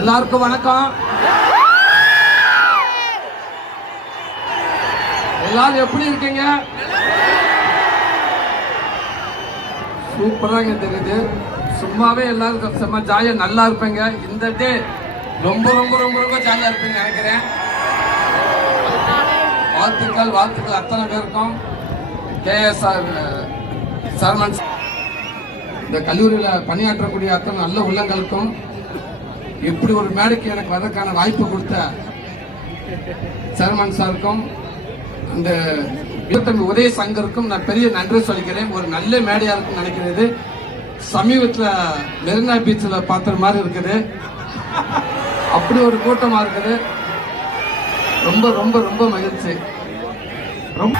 எல்லாருக்கும் வணக்கம். எல்லாரும் எப்படி இருக்கீங்க? சூப்பராக தெரியுது. சும்மாவே எல்லாரும் செம்ம ஜாலியா நல்லா இருப்பீங்க. இந்த டே ரொம்ப ரொம்ப ரொம்ப ரொம்ப ஜாலியா இருப்பீங்க நினைக்கிறேன். வாழ்த்துக்கள் வாழ்த்துக்கள் அத்தனை பேருக்கும். KSR சரவணன் இந்த கல்லூரியில் பணியாற்றக்கூடிய அத்தனை நல்ல உள்ளங்களுக்கும், இப்படி ஒரு மேடைக்கு எனக்கு வரதுக்கான வாய்ப்பு கொடுத்த சரவணன் சாருக்கும், அந்த உதய சங்கருக்கும் நான் பெரிய நன்றி சொல்லிக்கிறேன். ஒரு நல்ல மேடையா இருக்குன்னு நினைக்கிறது. சமீபத்தில் மெரினா பீச்சில் பார்த்த மாதிரி இருக்குது. அப்படி ஒரு கூட்டமா இருக்குது. ரொம்ப ரொம்ப ரொம்ப மகிழ்ச்சி. ரொம்ப